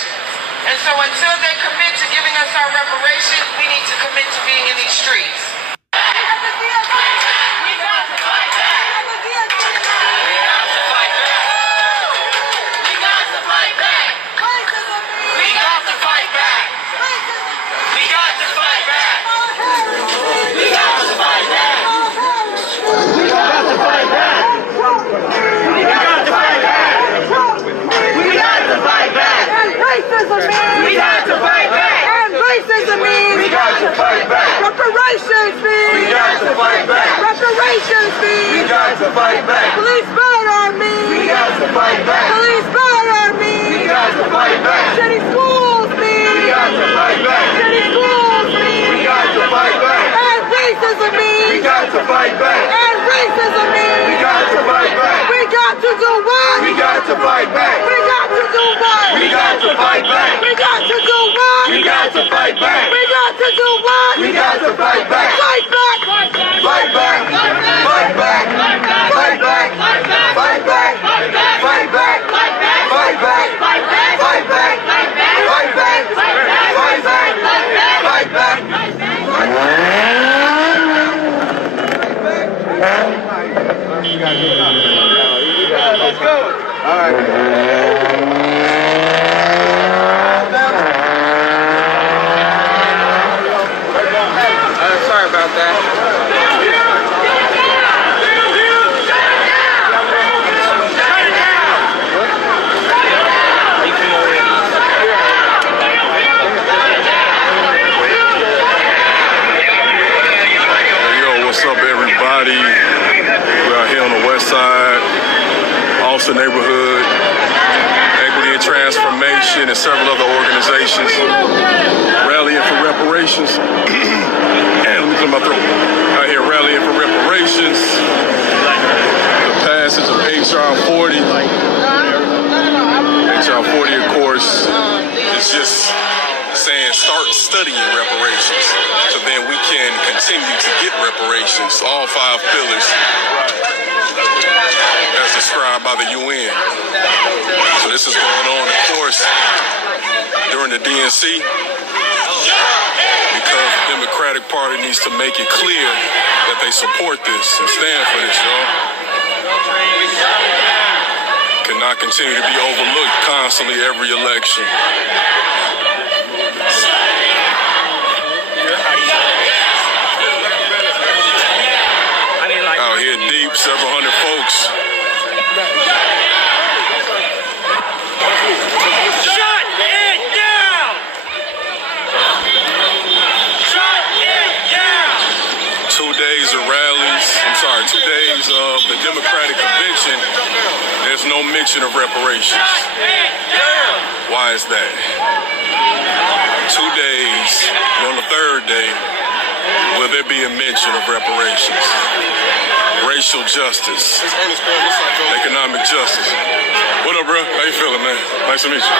reparations. And so until they commit to giving us our reparations, we need to commit to being in these streets. Reparations mean we got to fight back. Reparations mean we got to fight back. Police murder mean we got to fight back. Police murder mean we got to fight back. City schools mean we got to fight back. City schools mean we got to fight back. And racism mean we got to fight back. And racism mean we got to fight back. We got to do what? We got to fight back. We got to do what? We got to fight back. We got to do what? We got to fight back. We got to do what? We got to fight back. Fight back. Fight back. Fight back. Fight back. Fight back. Fight back. Fight back. Fight back. Fight back. Fight back. Fight back. Fight back. Fight back. Fight back. Let's go. All right. Sorry about that. What's up, everybody? We're out here on the west side, Austin neighborhood, Equity and Transformation, and several other organizations rallying for reparations. And let me clear my throat. Out here rallying for reparations. The passage of HR 40. HR 40, of course, is just saying start studying reparations so then we can continue to get reparations, all 5 pillars as described by the UN. So this is going on, of course, during the DNC because the Democratic Party needs to make it clear that they support this and stand for this, y'all. Cannot continue to be overlooked constantly every election. Out here deep, several hundred folks. Shut it down! Shut it down! 2 days of rallies, 2 days of the Democratic Convention, there's no mention of reparations. Why is that? 2 days, on the 3rd day, will there be a mention of reparations? Racial justice, economic justice. What up, bro? How you feeling, man? Nice to meet you.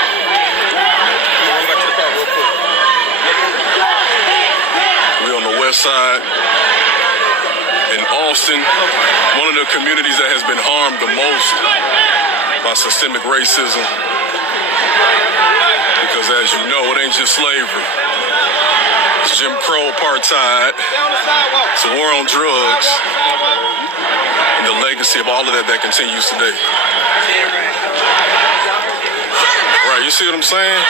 We're on the west side in Austin, one of the communities that has been harmed the most by systemic racism. Because as you know, it ain't just slavery. It's Jim Crow, apartheid, it's a war on drugs, and the legacy of all of that continues today. Right, you see what I'm saying?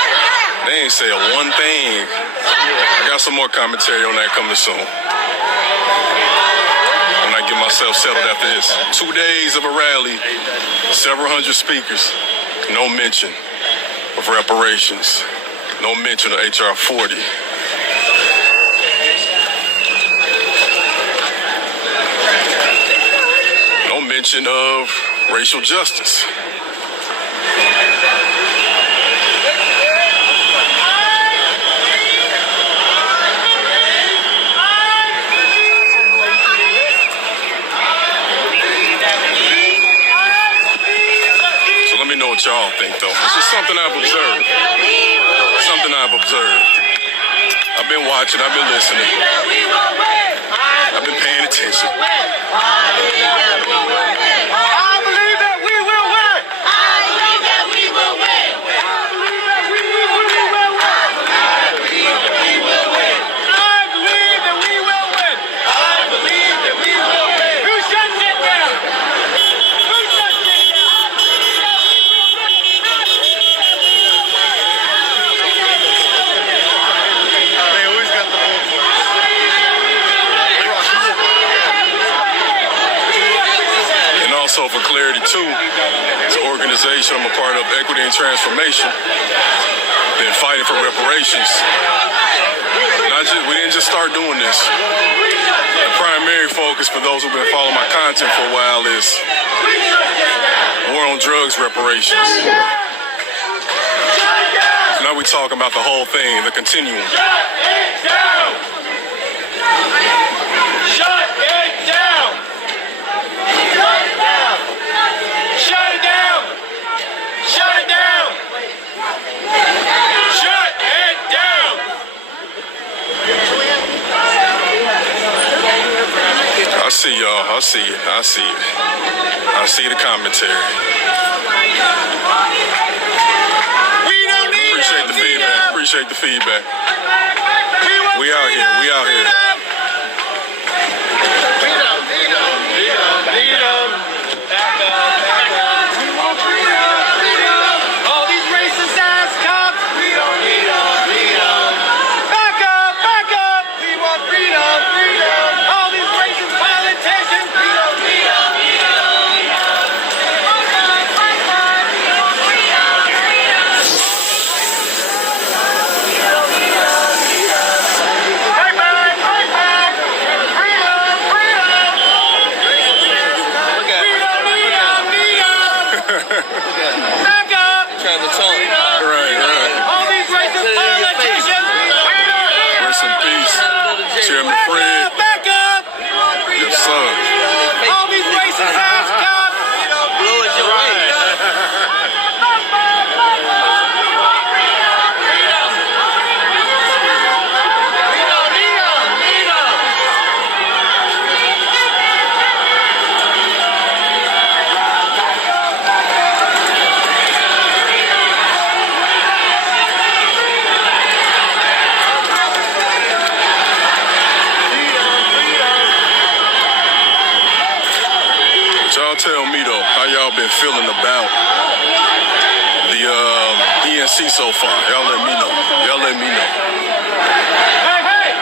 They ain't say one thing. I got some more commentary on that coming soon. When I get myself settled after this. 2 days of a rally, several hundred speakers, no mention of reparations, no mention of HR 40. No mention of racial justice. So let me know what y'all think, though. It's just something I've observed. Something I've observed. I've been watching, I've been listening. I've been paying attention. I believe that we will win! I believe that we will win! I believe that we will Also, for clarity too, it's an organization I'm a part of, Equity and Transformation. Been fighting for reparations. We didn't just start doing this. The primary focus for those who've been following my content for a while is war on drugs reparations. Now we talking about the whole thing, the continuum. Shut it down! Shut it down! Shut it down! Shut it down! Shut it down! Shut it down! I see y'all. I see it. I see it. I see the commentary. Appreciate the feedback. Appreciate the feedback. We out here. We out here. All these racist ass cops. We don't need them. Back up, back up. We want freedom, freedom. All these racist politicians. We don't need them. Fight back, fight back. Freedom, freedom. We don't need them, Back up. Trying to talk. Right, right. All these racist politicians. We don't need them. Rest in peace, Chairman Back Fred. up, back up. Yes, sir. All these racist ass cops. Blow it your way. But y'all tell me though, how y'all been feeling about the ENC so far? Y'all let me know. Y'all let me know.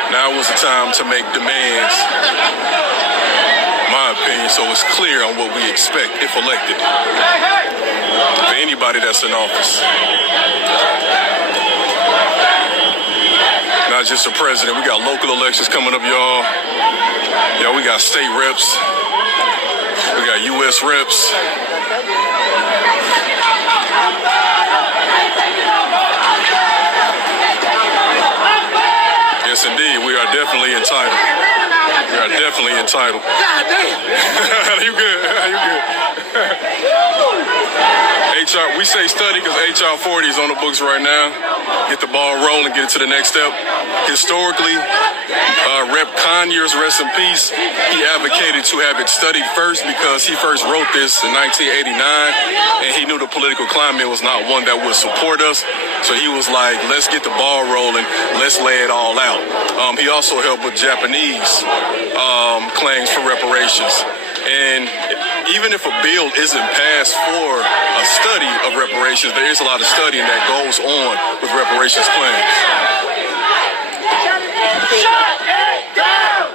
Now was the time to make demands, my opinion, so it's clear on what we expect if elected for anybody that's in office. Not just a president. We got local elections coming up, y'all. Y'all, we got state reps. We got U.S. reps. Yes, indeed. We are definitely entitled. We are definitely entitled. God damn. You good? You good? HR, we say study because HR 40 is on the books right now. Get the ball rolling, get it to the next step. Historically, Rep. Conyers, rest in peace, he advocated to have it studied first because he first wrote this in 1989 and he knew the political climate was not one that would support us. So he was like, let's get the ball rolling, let's lay it all out. He also helped with Japanese claims for reparations. And even if a bill isn't passed for a study of reparations, there is a lot of studying that goes on with reparations claims. Shut it down!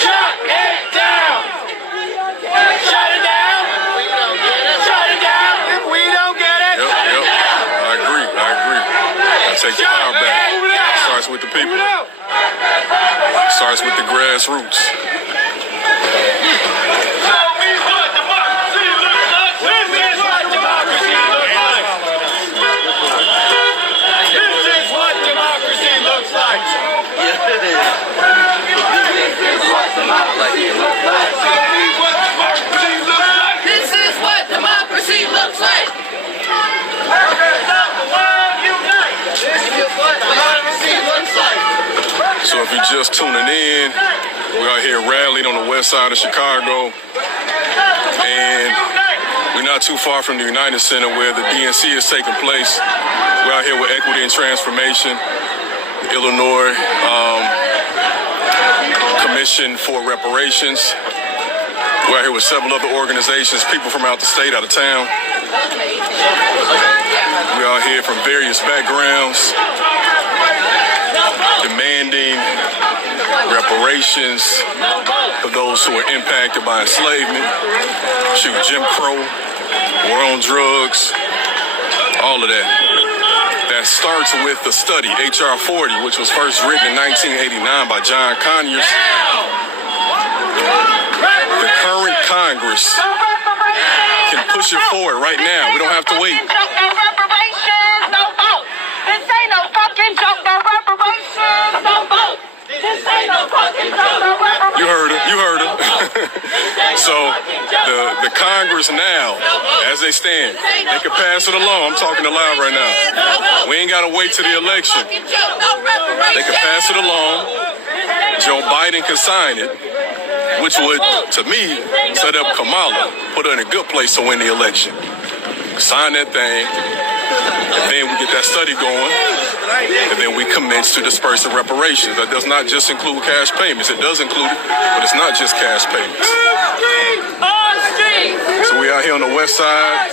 Shut it down! Shut it down! Shut it down if we don't get it! Yep. I agree. I take the power back. Starts with the people. Starts with the grassroots. This is what democracy looks like. So if you're just tuning in, we're out here rallying on the west side of Chicago. And we're not too far from the United Center where the DNC is taking place. We're out here with Equity and Transformation, Illinois Commission for Reparations. We're out here with several other organizations, people from out the state, out of town. We're out here from various backgrounds, demanding reparations for those those who were impacted by enslavement, shoot, Jim Crow, war on drugs, all of that. That starts with the study, H.R. 40, which was first written in 1989 by John Conyers. The current Congress can push it forward right now. We don't have to wait. Reparations, no vote. This ain't no fucking joke, no reparations, no vote. This ain't no fucking joke, no reparations. You heard her. You heard her. So the Congress now, as they stand, they can pass it along. I'm talking aloud right now. We ain't got to wait till the election. They can pass it along. Joe Biden can sign it, which would, to me, set up Kamala, put her in a good place to win the election. Sign that thing, and then we get that study going, and then we commence to disperse the reparations. That does not just include cash payments. It does include it, but it's not just cash payments. So we out here on the west side.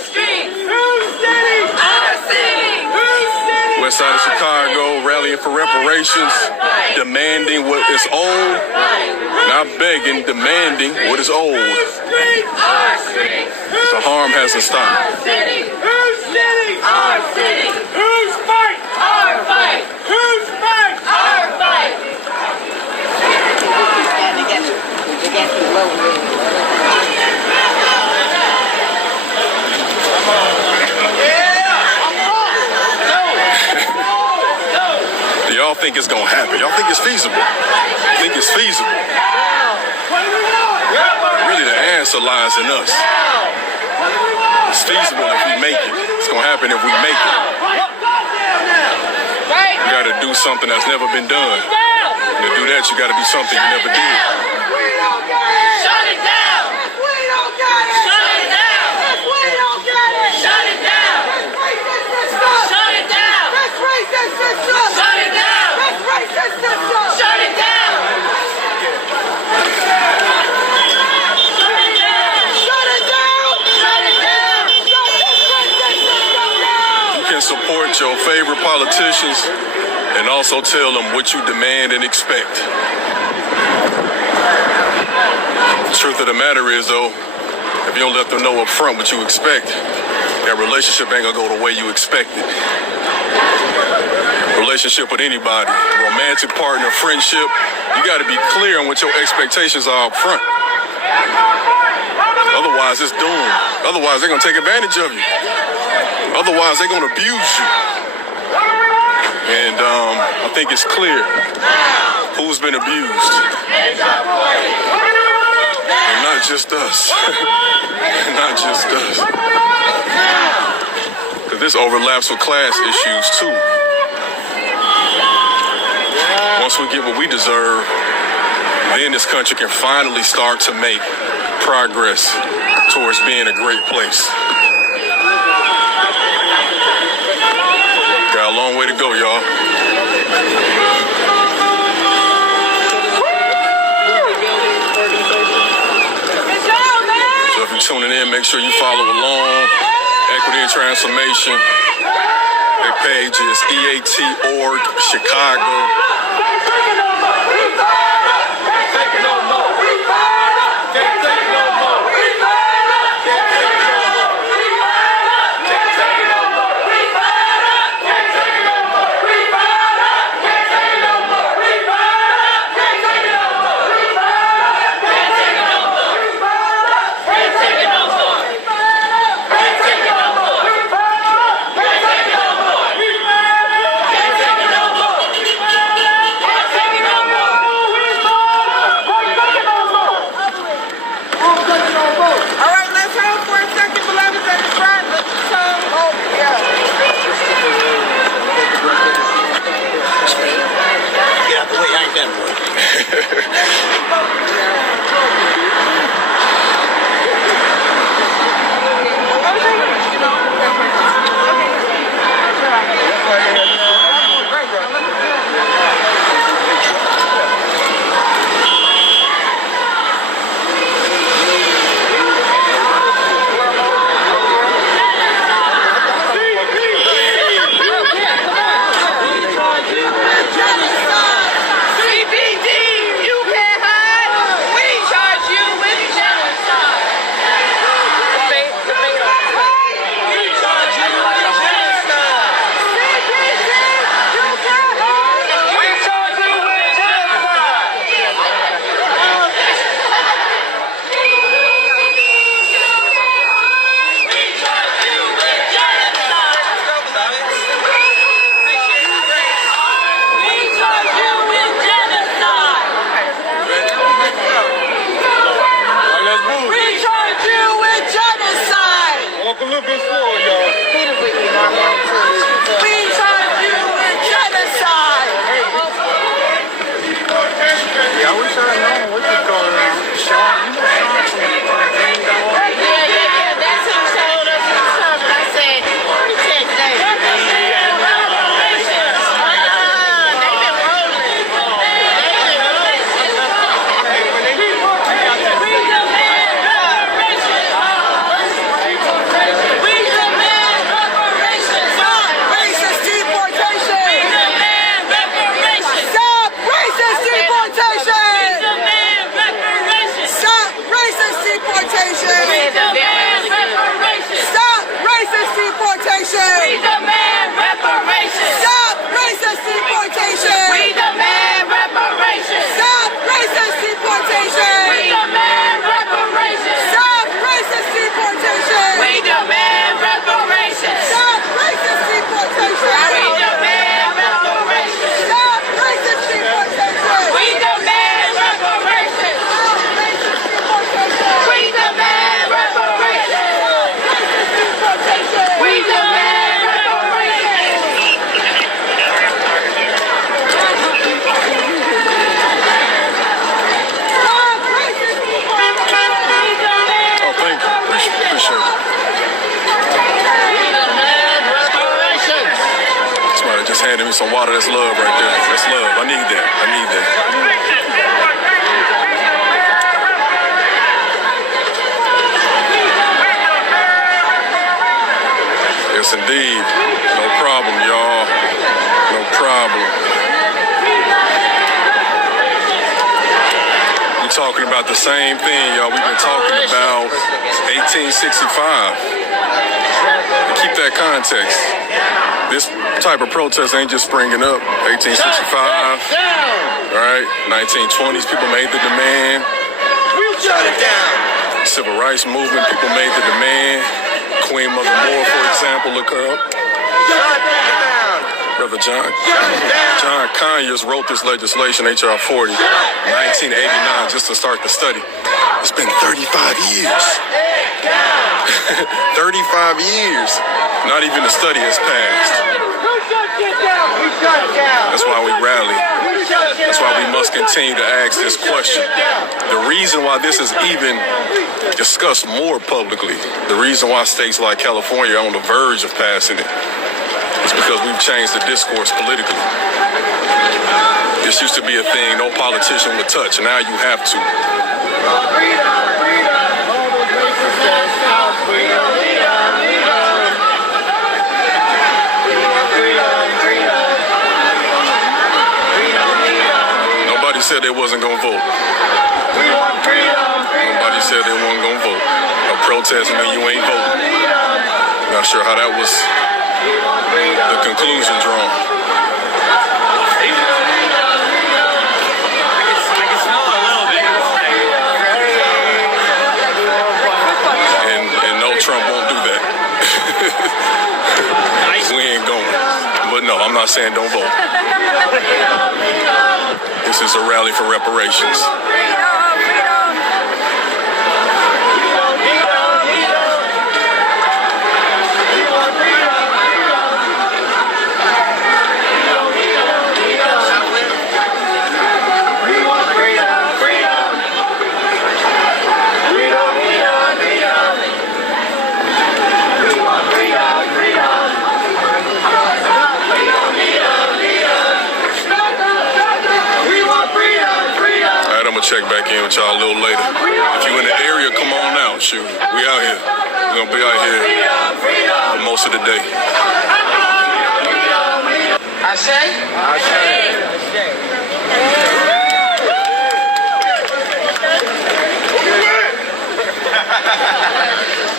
West side of Chicago, rallying for reparations, demanding what is owed, not begging, demanding what is owed. The harm hasn't stopped. Whose city? Our city. Whose fight? Our fight. Whose fight? Our fight. Do y'all think it's gonna happen? Y'all think it's feasible? Think it's feasible? Really, the answer lies in us. It's feasible if we make it. It's gonna happen if we make it. You gotta do something that's never been done. And to do that, you gotta do something you never did. Shut it down. We don't get it. Shut it down. We don't get it. Shut it down. Shut it down. That's racist system. Shut it down. That's racist system. Shut it down. Support your favorite politicians and also tell them what you demand and expect. The truth of the matter is, though, if you don't let them know up front what you expect, that relationship ain't gonna go the way you expected. Relationship with anybody, romantic partner, friendship, you gotta be clear on what your expectations are up front. Otherwise, it's doomed. Otherwise, they're gonna take advantage of you. Otherwise, they're going to abuse you. And I think it's clear who's been abused. And not just us. Not just us. Because this overlaps with class issues, too. Once we get what we deserve, then this country can finally start to make progress towards being a great place. Got a long way to go, y'all. So if you're tuning in, make sure you follow along. Equity and Transformation. Their page is EAT.org Chicago. real good story, y'all. We turned you in genocide. Yeah, I wish I had known what you call it. Sean, you know Sean from Green Dog? Yeah. That's who showed us in the shop. I said, let me check that. They've been rolling. We demand reparations. Stop racist deportation. We demand reparations. Stop racist deportation. We demand reparations. Stop racist deportation. We demand reparations. Stop racist deportation. We demand reparations. Stop racist deportation. We demand reparations. Stop racist deportation. We demand reparations. Stop racist deportation. We demand reparations. Stop racist deportation. We demand reparations. Stop racist deportation. We demand reparations. We demand reparations. We demand Oh, thank you. Appreciate it. Somebody just handed me some water. That's love right there. That's love. I need that. I need that. Yes, indeed. No problem, y'all. No problem. We're talking about the same thing, y'all. We've been talking about 1865. Keep that context. This type of protest ain't just springing up. 1865, right? 1920s, people made the demand. Shut it down. Civil rights movement, people made the demand. Queen Mother Moore, for example, look her up. Shut it down. Brother John Shut it down. Conyers wrote this legislation, H.R. 40, 1989, just to start the study. It's been 35 years. 35 years. Not even the study has passed. That's why we rally. That's why we must continue to ask this question. The reason why this is even discussed more publicly, the reason why states like California are on the verge of passing it, is because we've changed the discourse politically. This used to be a thing no politician would touch, and now you have to. Nobody said they wasn't gonna vote. Nobody said they weren't gonna vote. A protest mean you ain't voting. Not sure how that was the conclusion drawn. And no, Trump won't do that. We ain't going. But no, I'm not saying don't vote. This is a rally for reparations. Check back in with y'all a little later. If you in the area, come on out. Shoot, we out here. We're gonna be out here for most of the day. I say?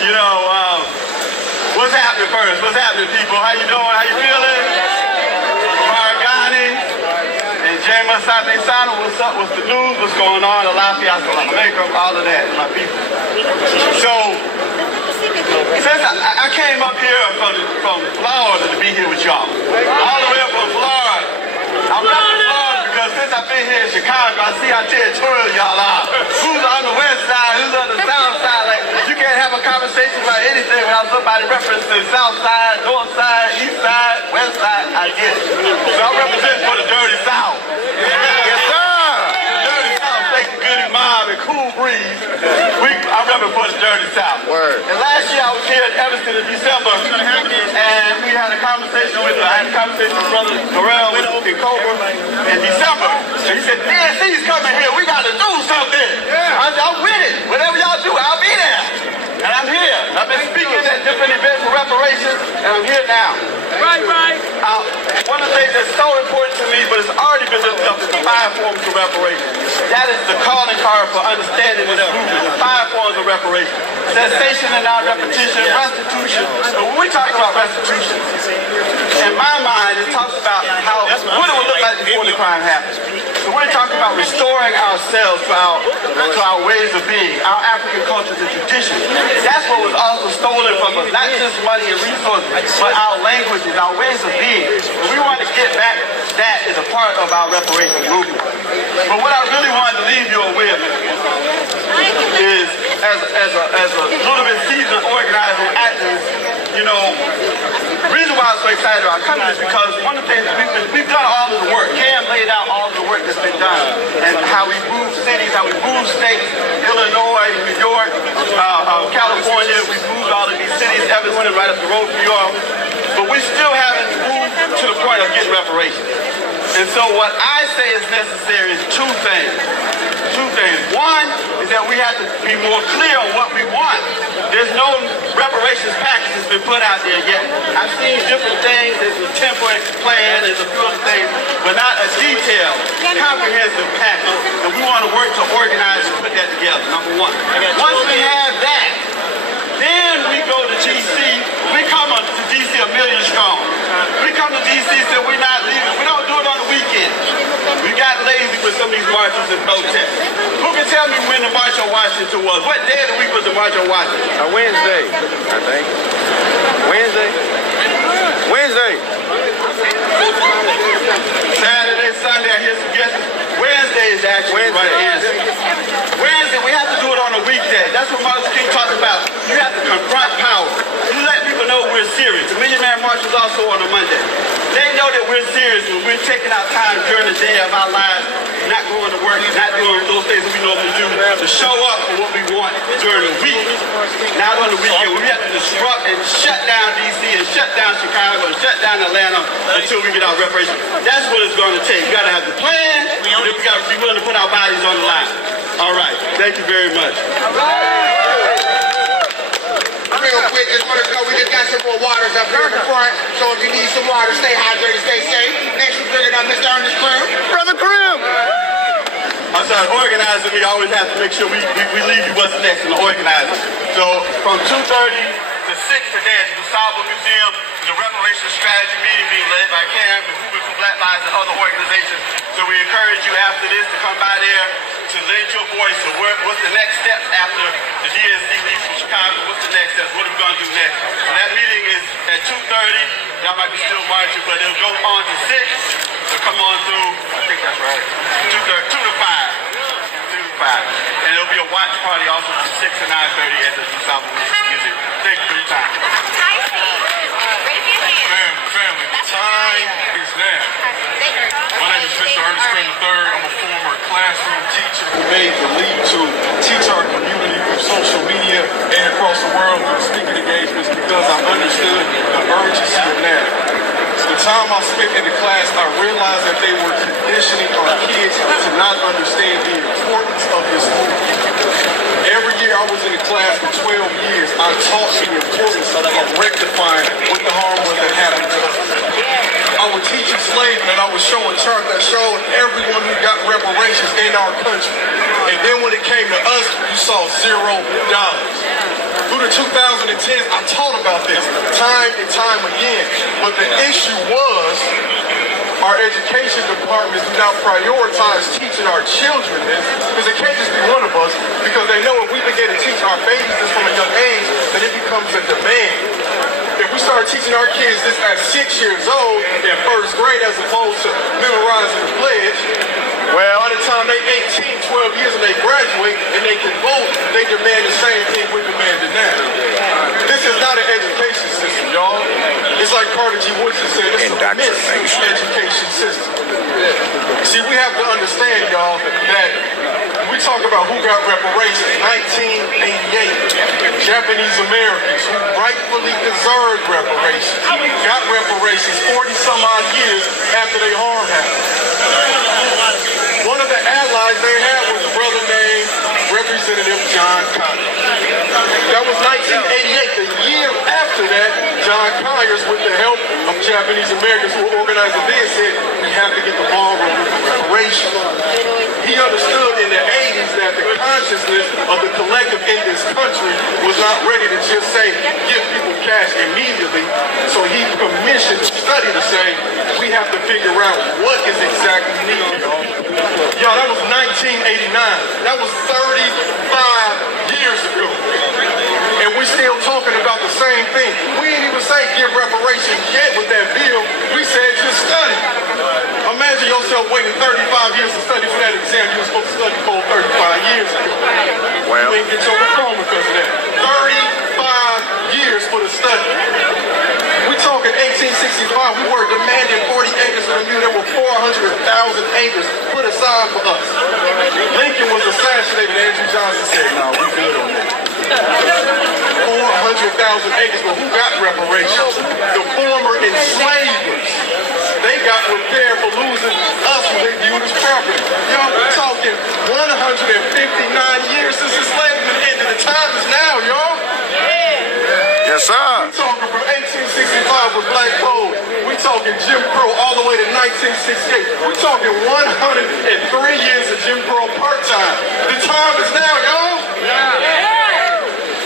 You know, what's happening first? What's happening, people? How you doing? How you feeling? Maragani and Jay Masate Sana, what's up? What's the news? What's going on? Alafias, Blackamerica, all of that, my people. So, since I came up here from Florida to be here with y'all, all the way up from Florida. I'm up in Florida because since I've been here in Chicago, I see how territorial y'all are. Who's on the west side, who's on the south side. Like, you can't have a conversation about anything without somebody somebody reference the south side, north side, east side, west side, I get it. So I represent for the dirty south. Yes, sir. The dirty south, thanks to Goody Mob and Cool Breeze. I represent for the dirty south. Word. And last year I was here at Evanston in December, and we had a conversation with Brother Darrell in Cobra in December. And he said, DNC's coming here, we got to do something. I said, I'm with it. Whatever y'all do, I'll be there. And I'm here. I've been speaking at different events for reparations, and I'm here now. Right. One of the things that's so important to me, but it's already been lifted up, is the 5 forms of reparations. That is the calling card for understanding this movement, the 5 forms of reparations. Cessation and non-repetition, restitution. And when we talk about restitution, in my mind, it talks about what it would look like before the crime happens. So we're talking about restoring ourselves to our ways of being, our African cultures and traditions. That's what was also stolen from us, not just money and resources, but our languages, our ways of being. And we want to get back that as a part of our reparations movement. But what I really wanted to leave you with is, as a little bit seasoned organizer and activist, you know, the reason why I'm so excited about coming is because one of the things we've done all of the work. Cam laid out all of the work that's been done and how we move cities, how we move states, Illinois, New York, California. We've moved all of these cities, Evanston, right up the road from New York. But we still haven't moved to the point of getting reparations. And so what I say is necessary is 2 things. 2 things. One is that we have to be more clear on what we want. There's no reparations package that's been put out there yet. I've seen different things. There's a template plan, there's a few other things, but not a detailed, comprehensive package. And we want to work to organize and put that together, number 1. Once we have that, then we go to DC. We come to DC a million strong. We come to DC and say we're not leaving. We don't do it on the weekend. We got lazy with some of these marches and protests. Who can tell me when the March on Washington was? What day of the week was the March on Washington? Wednesday, I think. Wednesday. Saturday, Sunday, I hear suggestions. Wednesday is actually the right answer. Wednesday, we have to do it on a weekday. That's what Martin Luther King talked about. You have to confront power. You let people know we're serious. The Million Man March was also on a Monday. They know that we're serious when we're taking our time during the day of our lives, not going to work, not doing those things that we normally do, to show up for what we want during the week, not on the weekend. We have to disrupt and shut down DC and shut down Chicago and shut down Atlanta until we get our reparations. That's what it's going to take. We got to have the plan, and then we got to be willing to put our bodies on the line. All right. Thank you very much. Real quick, just want to know we just got some more waters up here in the front. So if you need some water, stay hydrated, stay safe. Next, we're bringing up Mr. Ernest Krim. Brother Krim. I'm sorry, organizing, we always have to make sure we leave you what's next in the organizing. So from 2:30 to 6 today at the DuSable Museum, the reparations strategy meeting being led by Cam and Movement for Black Lives and other organizations. So we encourage you after this to come by there to lend your voice. So what's the next steps after the DNC leaves from Chicago? What's the next steps? What are we going to do next? So that meeting is at 2:30. Y'all might be still marching, but it'll go on to 6. So come on through. I think that's right. 2 to 5. 2 to 5. And there'll be a watch party also from 6 to 9:30 at the DuSable Museum. Thank you for your time. Family, the time is now. My name is Mr. Ernest Krim III. I'm a former classroom teacher who made the leap to teach our community through social media and across the world through speaking engagements because I understood the urgency of now. The time I spent in the class, I realized that they were conditioning our kids to not understand the importance of this movement. Every year I was in the class for 12 years, I taught the importance of rectifying what the harm was that happened to us. I would teach enslavement and I would show a chart that showed everyone who got reparations in our country. And then when it came to us, you saw $0. Through the 2010s, I taught about this time and time again. But the issue was our education departments do not prioritize teaching our children this, because it can't just be one of us, because they know if we begin to teach our babies this from a young age, then it becomes a demand. If we start teaching our kids this at 6 years old in first grade as opposed to memorizing the pledge, well, by the time they 18, 12 years and they graduate and they can vote, they demand the same thing we're demanding now. This is not an education system, y'all. It's like Carter G. Woodson said, it's a miseducation system. See, we have to understand, y'all, that we talk about who got reparations. 1988, Japanese Americans who rightfully deserved reparations got reparations 40-some odd years after they harm happened. One of the allies they had was a brother named Representative John Conyers. That was 1988. The year after that, John Conyers, with the help of Japanese Americans who organized the day, said we have to get the ball rolling for reparations. He understood in the 80s that the consciousness of the collective in this country was not ready to just say, give people cash immediately. So he commissioned a study to say, we have to figure out what is exactly needed, y'all. Y'all, that was 1989. That was 35 years ago. And we're still talking about the same thing. We didn't even say give reparations yet with that bill. We said just study. Imagine yourself waiting 35 years to study for that exam you were supposed to study for 35 years ago. Well, you didn't get your diploma because of that. 35 years for the study. We talking 1865, we were demanding 40 acres and we knew there were 400,000 acres put aside for us. Lincoln was assassinated, Andrew Johnson said, no, we good on that. 400,000 acres, but who got reparations? The former enslavers. They got repaired for losing us who they viewed as property. Y'all, we're talking 159 years since enslavement ended. The time is now, y'all. Yes, sir. We're talking from 1865 with Black Code. We're talking Jim Crow all the way to 1968. We're talking 103 years of Jim Crow part-time. The time is now, y'all.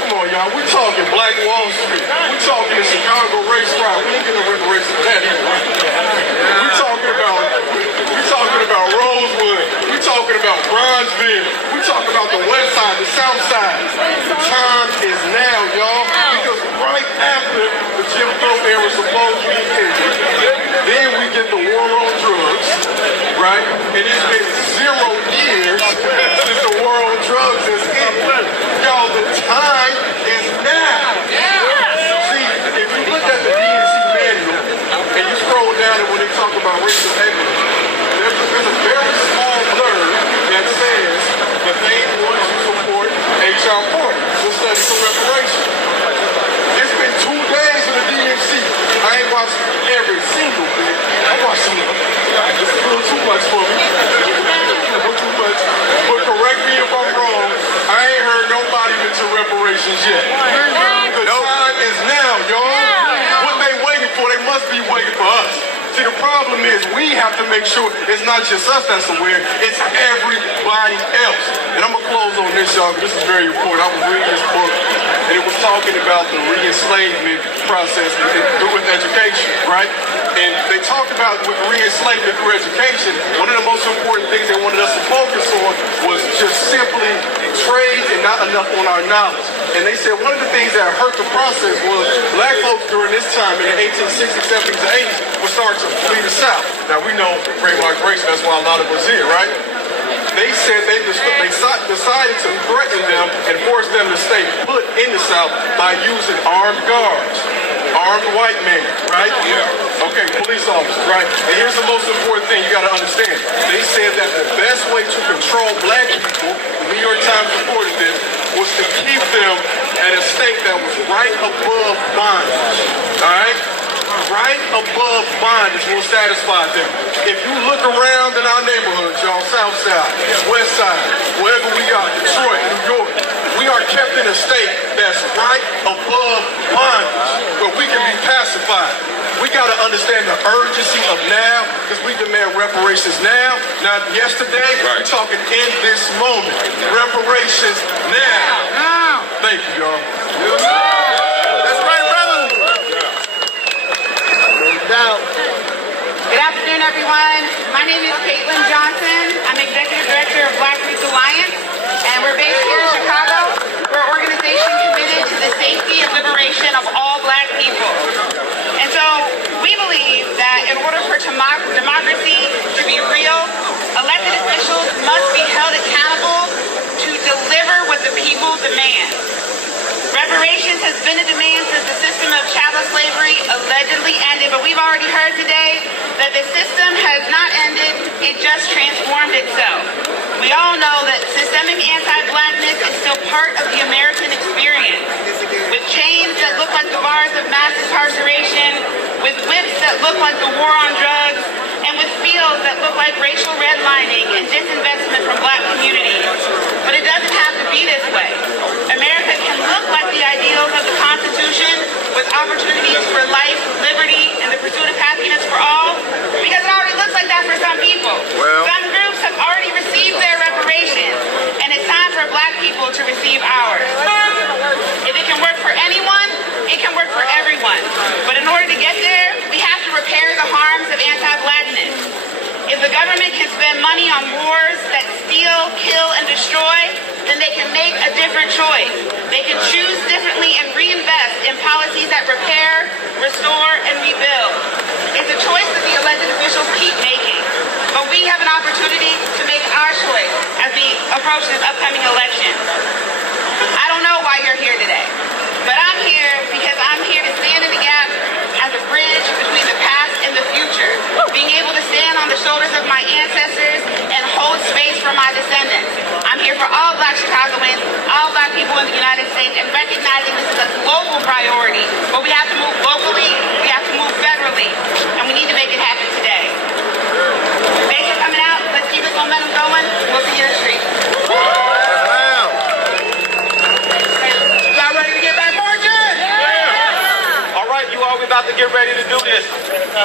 Come on, y'all. We're talking Black Wall Street. We're talking the Chicago race ride. We ain't getting no reparations for that either. We're talking about Rosewood. We're talking about Bronzeville. We're talking about the west side, the south side. The time is now, y'all. Because right after the Jim Crow era supposedly ended, then we get the war on drugs, right? And it's been 0 years since the war on drugs has ended. Y'all, the time is now. See, if you look at the DNC manual and you scroll down and when they talk about racial equity, there's a very small blurb that says that they want to support H.R. 40, the study for reparations. It's been 2 days in the DNC. I ain't watched every single bit. I watched some of it. It's a little too much for me. A little too much. But correct me if I'm wrong. I ain't heard nobody mention reparations yet. The time is now, y'all. What they waiting for, they must be waiting for us. See, the problem is we have to make sure it's not just us that's aware, it's everybody else. And I'm going to close on this, y'all, because this is very important. I was reading this book, and it was talking about the re-enslavement process with education, right? And they talked about with re-enslavement through education, one of the most important things they wanted us to focus on was just simply trade and not enough on our knowledge. And they said one of the things that hurt the process was black folks during this time in the 1860s, 70s, and 80s would start to flee the South. Now we know great migration, that's why a lot of us here, right? They said they decided to threaten them and force them to stay put in the South by using armed guards, armed white men, right? Yeah. Okay, police officers, right? And here's the most important thing you got to understand. They said that the best way to control black people, the New York Times reported this, was to keep them at a state that was right above bondage, all right? Right above bondage will satisfy them. If you look around in our neighborhoods, y'all, South Side, West Side, wherever we are, Detroit, New York, we are kept in a state that's right above bondage, where we can be pacified. We got to understand the urgency of now, because we demand reparations now, not yesterday. Right. We're talking in this moment. Reparations now. Thank you, y'all. That's right, brother. Good afternoon, everyone. My name is Caitlin Johnson. I'm Executive Director of Black Youth Alliance, and we're based here in Chicago. We're an organization committed to the safety and liberation of all black people. And so we believe that in order for democracy to be real, elected officials must be held accountable to deliver what the people demand. Reparations has been a demand since the system of chattel slavery allegedly ended, but we've already heard today that the system has not ended, it just transformed itself. We all know that systemic anti-blackness is still part of the American experience, with chains that look like the bars of mass incarceration, with whips that look like the war on drugs, and with fields that look like racial redlining and disinvestment from black communities. But it doesn't have to be this way. America can look like the ideals of the Constitution, with opportunities for life, liberty, and the pursuit of happiness for all, because it already looks like that for some people. Some groups have already received their reparations, and it's time for black people to receive ours. If it can work for anyone, it can work for everyone. But in order to get there, we have to repair the harms of anti-blackness. If the government can spend money on wars that steal, kill, and destroy, then they can make a different choice. They can choose differently and reinvest in policies that repair, restore, and rebuild. It's a choice that the elected officials keep making. But we have an opportunity to make our choice as we approach this upcoming election. I don't know why you're here today, but I'm here because I'm here to stand in the gap as a bridge between the past and the future, being able to stand on the shoulders of my ancestors and hold space for my descendants. I'm here for all black Chicagoans, all black people in the United States, and recognizing this is a global priority, but we have to move locally, we have to move federally, and we need to make it happen today. Thanks for coming out. Let's keep this momentum going. We'll see you in the street. Y'all ready to get back marching? Yeah. All right, you all, we're about to get ready to do this.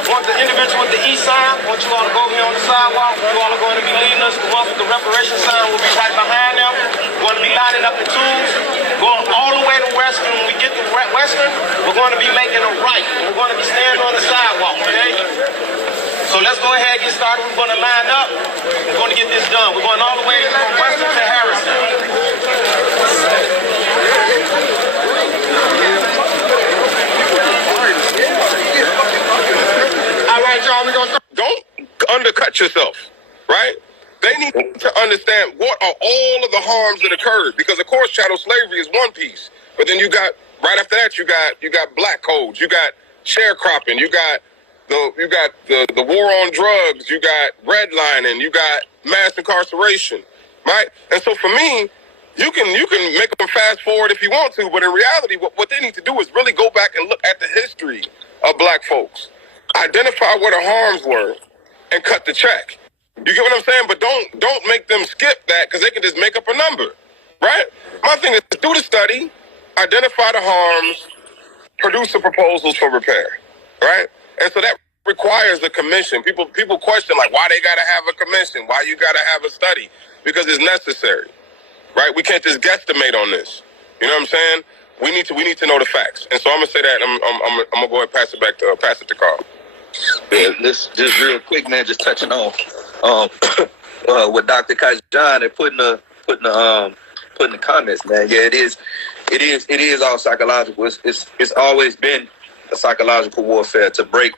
Want the individual with the E sign, want you all to go here on the sidewalk. You all are going to be leading us. The one with the reparation sign will be right behind them. We're going to be lining up in twos, going all the way to Western. When we get to Western, we're going to be making a right. We're going to be standing on the sidewalk, okay? So let's go ahead and get started. We're going to line up. We're going to get this done. We're going all the way from Western to Harrison. All right, y'all, we're gonna start. Don't undercut yourself, right? They need to understand what are all of the harms that occurred, because of course chattel slavery is one piece, but then you got right after that you got black codes, you got sharecropping, you got the war on drugs, you got redlining, you got mass incarceration, right? And so for me, you can make them fast forward if you want to, but in reality, what they need to do is really go back and look at the history of black folks, identify what the harms were, and cut the check. You get what I'm saying? But don't make them skip that, because they can just make up a number, right? My thing is, do the study, identify the harms, produce the proposals for repair, right? And so that requires the commission. People question, like, why they got to have a commission? Why you got to have a study? Because it's necessary, right? We can't just guesstimate on this. You know what I'm saying? We need to know the facts. And so I'm gonna say that. I'm gonna go ahead and pass it to Carl. Yeah, this just real quick, man. Just touching on with Dr. Kajan and putting the comments, man. Yeah, it is all psychological. It's always been a psychological warfare to break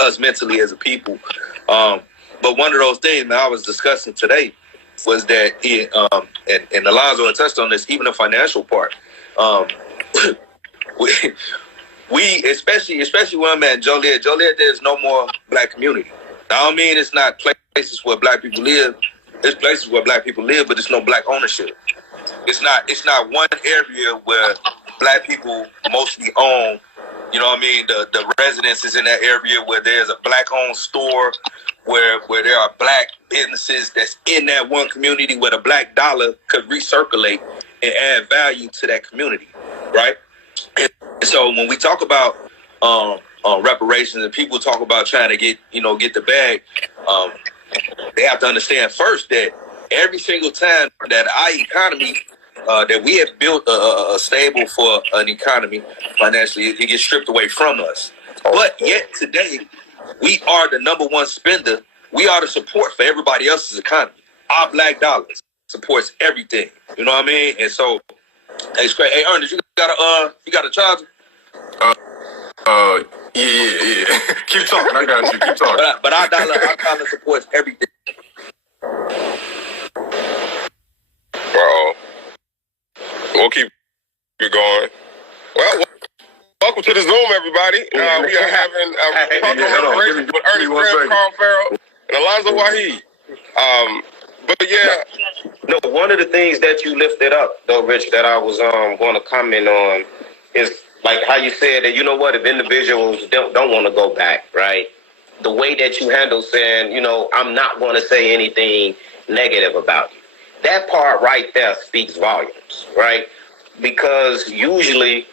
us mentally as a people. But one of those things, man, I was discussing today was that and Alonzo had touched on this, even the financial part. We especially where I'm at, Joliet, there's no more black community. I don't mean it's not places where black people live. There's places where black people live, but there's no black ownership. It's not one area where black people mostly own. You know what I mean? The residences in that area where there's a black-owned store, where there are black businesses that's in that one community where the black dollar could recirculate and add value to that community, right? And so when we talk about reparations and people talk about trying to get the bag, they have to understand first that every single time that our economy, that we have built a stable for an economy financially, it gets stripped away from us. But yet today, we are the number one spender. We are the support for everybody else's economy. Our black dollars supports everything. You know what I mean? And so, it's great. Hey, Ernest, you got a charger? Yeah. Keep talking. I got you. Keep talking. But our dollar supports everything. We'll keep You're going. Well, welcome to the Zoom, everybody. We are having a talk on reparations with Ernest Grimm, Carl Farrell, and Alonzo Waheed. But yeah. No, one of the things that you lifted up, though, Rich, that I was going to comment on is like how you said that, you know what, if individuals don't want to go back, right? The way that you handle saying, you know, I'm not going to say anything negative about you. That part right there speaks volumes, right? Because usually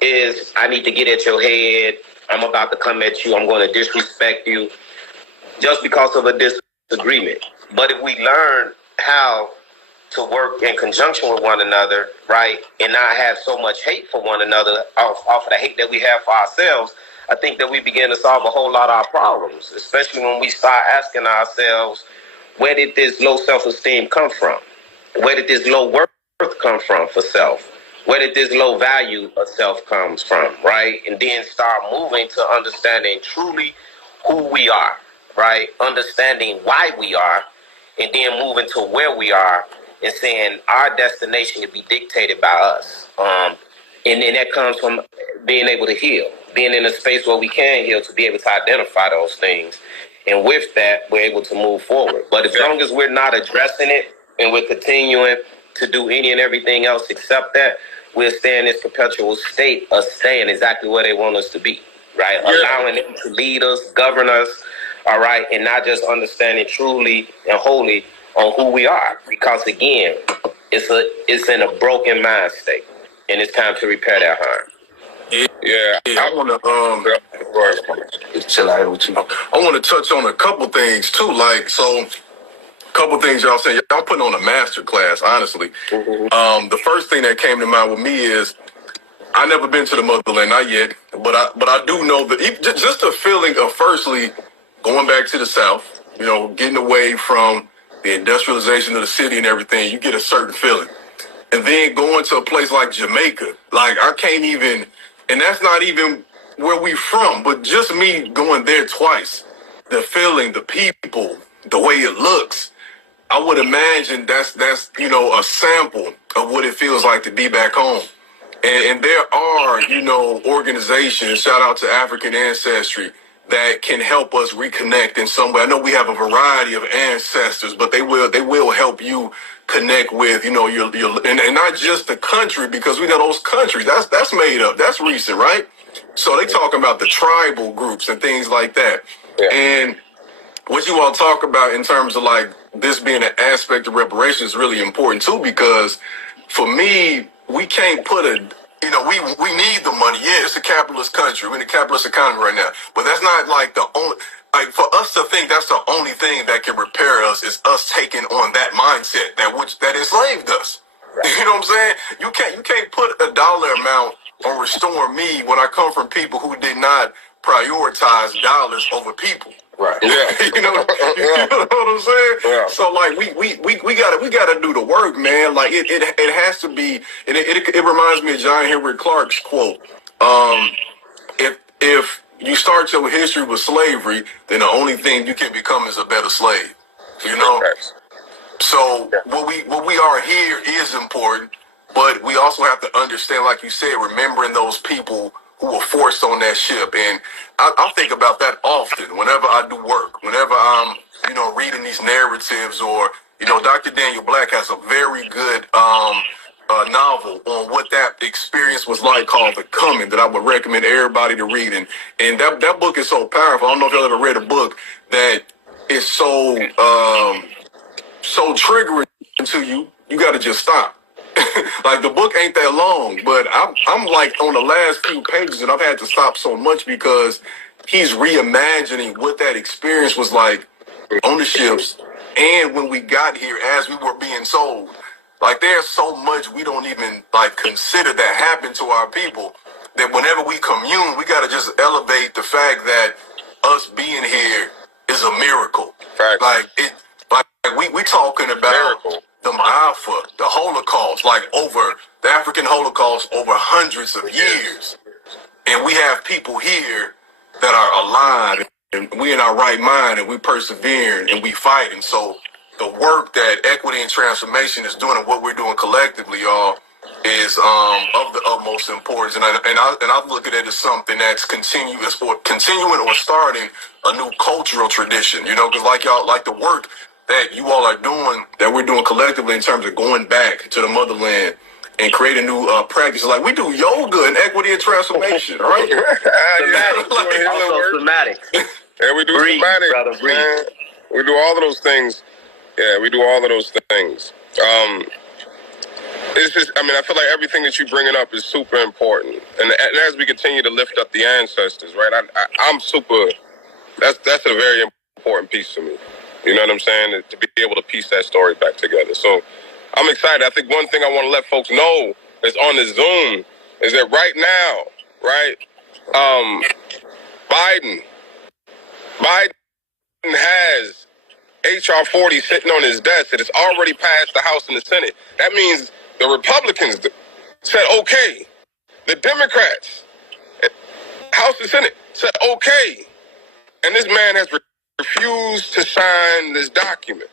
is I need to get at your head. I'm about to come at you. I'm going to disrespect you just because of a disagreement. But if we learn how to work in conjunction with one another, right, and not have so much hate for one another off of the hate that we have for ourselves, I think that we begin to solve a whole lot of our problems, especially when we start asking ourselves, where did this low self-esteem come from? Where did this low worth come from for self? Where did this low value of self comes from, right? And then start moving to understanding truly who we are, right? Understanding why we are, and then moving to where we are and saying our destination can be dictated by us. And then that comes from being able to heal, being in a space where we can heal to be able to identify those things. And with that, we're able to move forward. But as long as we're not addressing it and we're continuing to do any and everything else except that, we'll stay in this perpetual state of staying exactly where they want us to be, right? Yeah. Allowing them to lead us, govern us, all right, and not just understanding truly and wholly on who we are. Because again, it's in a broken mind state, and it's time to repair that harm. Yeah, I want to Chill out with you. I want to touch on a couple things too. Like, so, a couple things y'all saying. Y'all putting on a master class, honestly. Mm-hmm. The first thing that came to mind with me is I never been to the motherland, not yet, but I do know that just the feeling of firstly going back to the South, you know, getting away from the industrialization of the city and everything. You get a certain feeling, and then going to a place like Jamaica, like I can't even. And that's not even where we from, but just me going there twice, the feeling, the people, the way it looks, I would imagine that's you know, a sample of what it feels like to be back home. And there are, you know, organizations, shout out to African Ancestry, that can help us reconnect in some way. I know we have a variety of ancestors, but they will help you connect with, you know, your and not just the country, because we know those countries, that's made up, that's recent, right? So they talking about the tribal groups and things like that. Yeah. And what you all talk about in terms of like this being an aspect of reparations is really important too, because for me, we can't put a, you know, we need the money. Yeah, it's a capitalist country. We're in a capitalist economy right now. But that's not like the only, like for us to think that's the only thing that can repair us is us taking on that mindset that enslaved us. Right. You know what I'm saying? You can't put a dollar amount on restore me when I come from people who did not prioritize dollars over people. Right. Yeah. you know what I'm saying? Yeah. So like we gotta do the work, man. Like it has to be. It reminds me of John Henry Clark's quote. If you start your history with slavery, then the only thing you can become is a better slave. You know. So what we are here is important, but we also have to understand, like you said, remembering those people who were forced on that ship. And I think about that often whenever I do work, whenever I'm, you know, reading these narratives, or, you know, Dr. Daniel Black has a very good novel on what that experience was like called The Coming that I would recommend everybody to read. And that book is so powerful. I don't know if y'all ever read a book that is so triggering to you, you got to just stop. Like the book ain't that long, but I'm like on the last few pages and I've had to stop so much because he's reimagining what that experience was like on the ships and when we got here as we were being sold. Like there's so much we don't even like consider that happened to our people that whenever we commune, we got to just elevate the fact that us being here is a miracle. Fact. Like we talking about miracle. The Alpha, the Holocaust, like over the African Holocaust over hundreds of years. And we have people here that are alive and we in our right mind and we persevering and we fighting. So the work that Equity and Transformation is doing and what we're doing collectively, y'all, is of the utmost importance, and I look at it as something that's continuing or starting a new cultural tradition. You know, because like the work that you all are doing, that we're doing collectively in terms of going back to the motherland and creating new practices. Like we do yoga and equity and transformation, right? Somatic. Yeah, we do somatic. Brother, breathe. Man. We do all of those things. Yeah, we do all of those things. It's just, I mean, I feel like everything that you're bringing up is super important. And as we continue to lift up the ancestors, right, I'm super, that's a very important piece to me. You know what I'm saying? To be able to piece that story back together. So I'm excited. I think one thing I want to let folks know is on the Zoom is that right now, right, Biden has HR 40 sitting on his desk that has already passed the House and the Senate. That means the Republicans said okay. The Democrats, House and Senate, said okay. And this man has refused to sign this document,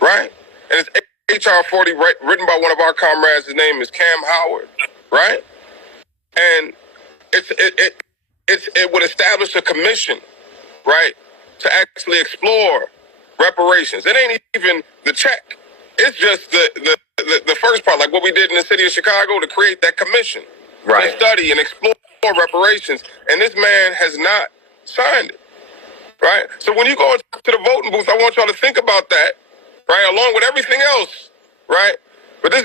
right? And it's HR 40 written by one of our comrades. His name is Cam Howard, right? And it would establish a commission, right, to actually explore reparations. It ain't even the check. It's just the first part, like what we did in the city of Chicago to create that commission, right, to study and explore reparations. And this man has not signed it, right? So when you go to the voting booth, I want y'all to think about that, right, along with everything else, right? But this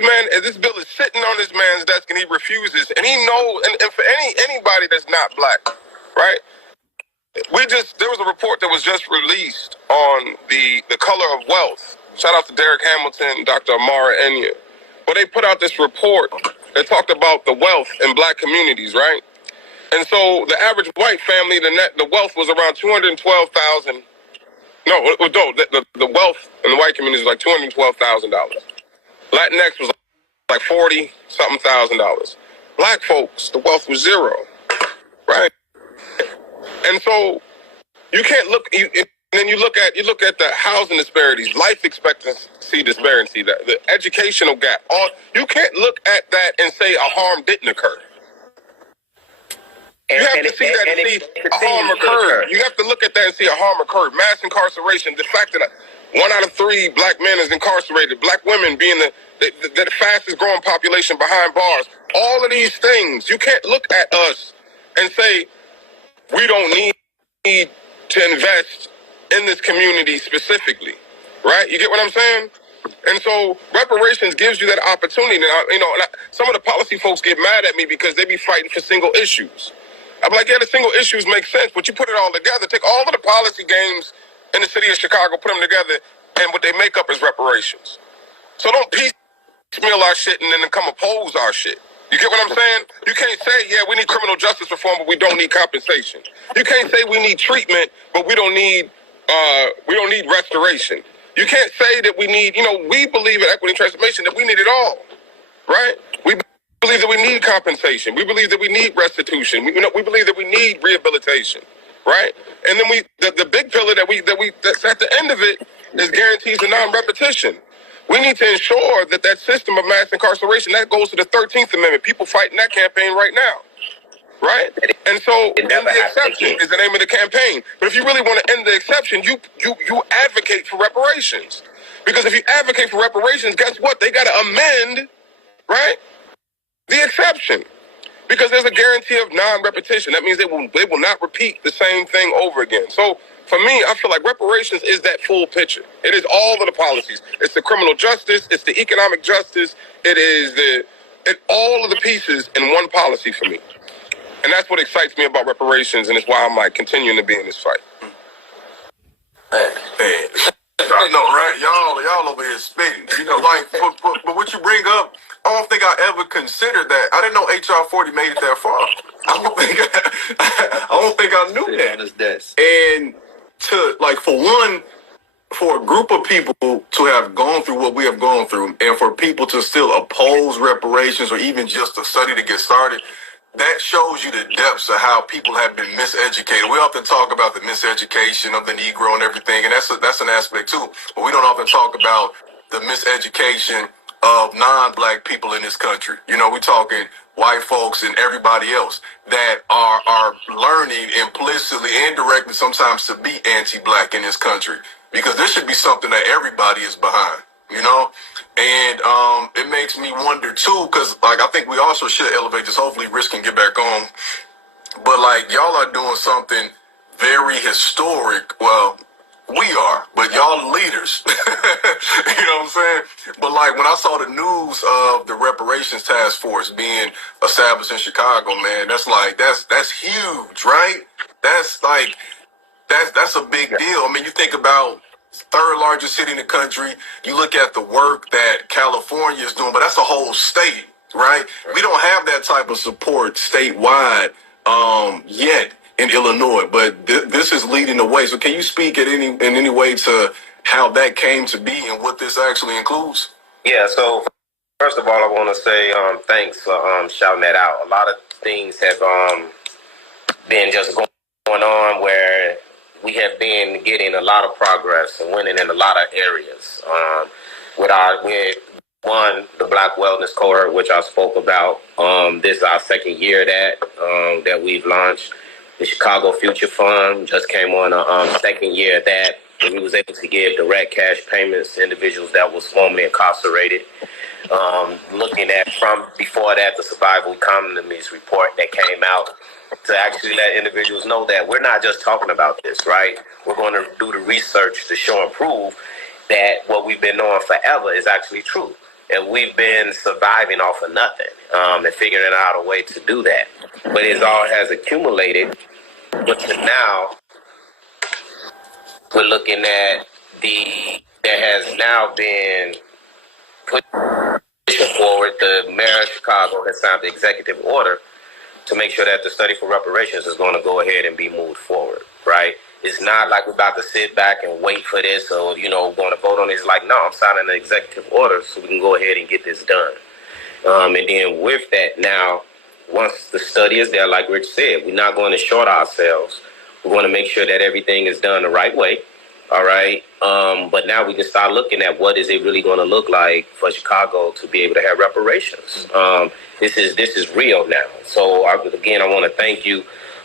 bill is sitting on this man's desk and he refuses. And he knows, and for anybody that's not black, right? There was a report that was just released on the color of wealth. Shout out to Derek Hamilton, Dr. Amara Enya. But they put out this report that talked about the wealth in black communities, right? And so the average white family, the wealth was around $212,000. No, the wealth in the white community is like $212,000. Latinx was like $40-something thousand. Black folks, the wealth was zero, right? And so you can't look. And then you look at the housing disparities, life expectancy disparity, the educational gap. You can't look at that and say a harm didn't occur. You have to see that and see a harm occurred. You have to look at that and see a harm occurred. Mass incarceration, the fact that 1 out of 3 black men is incarcerated, black women being the fastest growing population behind bars. All of these things, you can't look at us and say we don't need to invest in this community specifically, right? You get what I'm saying? And so reparations gives you that opportunity. And some of the policy folks get mad at me because they be fighting for single issues. I'm like, yeah, the single issues make sense, but you put it all together. Take all of the policy games in the city of Chicago, put them together, and what they make up is reparations. So don't piecemeal our shit and then come oppose our shit. You get what I'm saying? You can't say, yeah, we need criminal justice reform, but we don't need compensation. You can't say we need treatment, but we don't need restoration. You can't say that we need, we believe in equity and transformation that we need it all, right? We believe that we need compensation. We believe that we need restitution. We believe that we need rehabilitation, right? And then the big pillar that's at the end of it is guarantees of non-repetition. We need to ensure that system of mass incarceration, that goes to the 13th Amendment. People fighting that campaign right now, right? And so, end the exception is the name of the campaign. But if you really want to end the exception, you advocate for reparations. Because if you advocate for reparations, guess what? They got to amend, right, the exception. Because there's a guarantee of non-repetition. That means they will not repeat the same thing over again. So, for me, I feel like reparations is that full picture. It is all of the policies. It's the criminal justice. It's the economic justice. It is all of the pieces in one policy for me. And that's what excites me about reparations, and it's why I'm continuing to be in this fight. Man. I know, right? Y'all over here spitting. But what you bring up, I don't think I ever considered that. I didn't know HR 40 made it that far. I don't think I knew that. And for a group of people to have gone through what we have gone through, and for people to still oppose reparations or even just to study to get started, that shows you the depths of how people have been miseducated. We often talk about the miseducation of the Negro and everything, and that's an aspect too. But we don't often talk about the miseducation of non-black people in this country. You know, we're talking white folks and everybody else that are learning implicitly and directly sometimes to be anti-black in this country, because this should be something that everybody is behind, you know? And it makes me wonder too, because like I think we also should elevate this. Hopefully Rich can get back on. But like y'all are doing something very historic. Well, we are, but y'all leaders. You know what I'm saying? But like when I saw the news of the Reparations Task Force being established in Chicago, man, that's huge, right? That's like that's a big deal. I mean, you think about third largest city in the country. You look at the work that California is doing, but that's a whole state, right? We don't have that type of support statewide yet in Illinois, but this is leading the way. So can you speak in any way to how that came to be and what this actually includes? Yeah, so first of all, I want to say thanks for shouting that out. A lot of things have been just going on where we have been getting a lot of progress and winning in a lot of areas. With the Black Wellness Cohort, which I spoke about, this is our second year that we've launched. The Chicago Future Fund just came on a second year of that. And we was able to give direct cash payments to individuals that was formerly incarcerated. Looking at from before that, the Survival Economies report that came out to actually let individuals know that we're not just talking about this, right? We're going to do the research to show and prove that what we've been knowing forever is actually true. And we've been surviving off of nothing and figuring out a way to do that. But it all has accumulated, which is now we're looking at that has now been put forward. The mayor of Chicago has signed the executive order to make sure that the study for reparations is going to go ahead and be moved forward, right? It's not like we're about to sit back and wait for this or, going to vote on it. It's like, no, I'm signing an executive order so we can go ahead and get this done. And then with that, now, once the study is there, like Rich said, we're not going to short ourselves. We want to make sure that everything is done the right way. All right. But now we can start looking at what is it really going to look like for Chicago to be able to have reparations. This is real now. So again, I want to thank you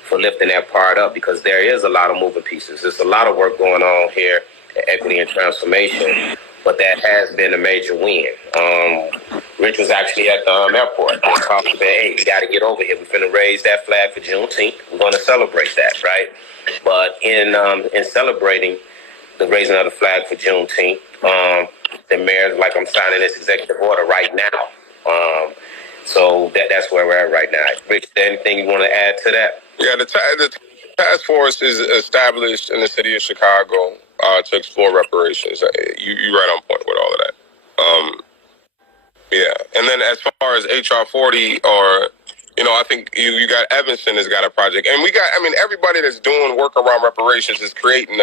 for lifting that part up, because there is a lot of moving pieces. There's a lot of work going on here at Equity and Transformation, but that has been a major win. Rich was actually at the airport. I called him, hey, you got to get over here. We're going to raise that flag for Juneteenth. We're going to celebrate that, right? But in celebrating the raising of the flag for Juneteenth, the mayor's like, I'm signing this executive order right now. So that's where we're at right now. Rich, is there anything you want to add to that? Yeah, the task force is established in the city of Chicago to explore reparations. You right on point with all of that. Yeah, and then as far as HR 40, or I think you got Evanston has got a project, and we got. I mean, everybody that's doing work around reparations is creating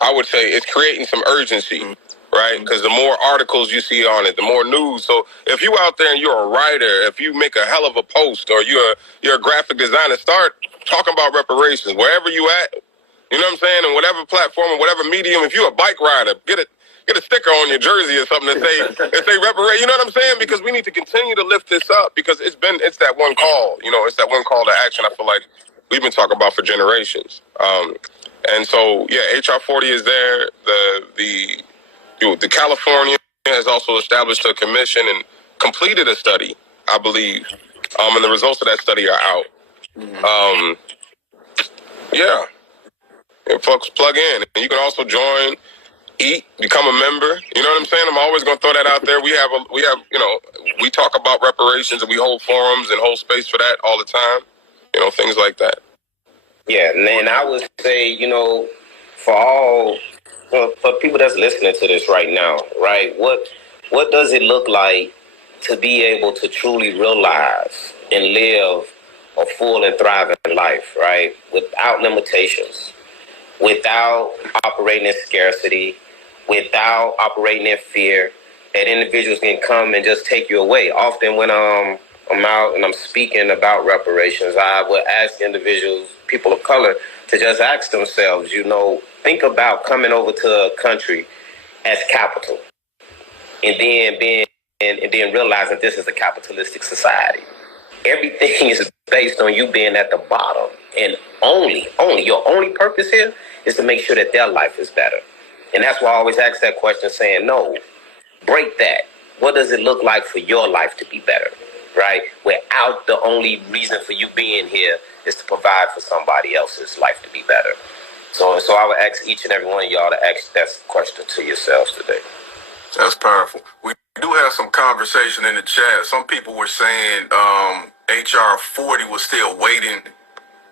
I would say it's creating some urgency. Right, because the more articles you see on it, the more news. So if you out there and you're a writer, if you make a hell of a post, or you're a graphic designer, start talking about reparations wherever you at. You know what I'm saying? And whatever platform or whatever medium. If you're a bike rider, get a sticker on your jersey or something that say reparate. You know what I'm saying? Because we need to continue to lift this up, because it's that one call. It's that one call to action. I feel like we've been talking about for generations. And so yeah, HR 40 is there. The California has also established a commission and completed a study, I believe, and the results of that study are out. Yeah, and folks plug in, and you can also join, become a member. You know what I'm saying? I'm always going to throw that out there. We have we talk about reparations, and we hold forums and hold space for that all the time. Things like that. Yeah, and I would say, for people that's listening to this right now, right? What does it look like to be able to truly realize and live a full and thriving life, right? Without limitations, without operating in scarcity, without operating in fear, that individuals can come and just take you away. Often when I'm out and I'm speaking about reparations, I would ask individuals, people of color, to just ask themselves, think about coming over to a country as capital, and then realizing this is a capitalistic society. Everything is based on you being at the bottom, and only your only purpose here is to make sure that their life is better. And that's why I always ask that question, saying, no, break that. What does it look like for your life to be better, right? Without the only reason for you being here is to provide for somebody else's life to be better. So I would ask each and every one of y'all to ask that question to yourselves today. That's powerful. We do have some conversation in the chat. Some people were saying HR 40 was still waiting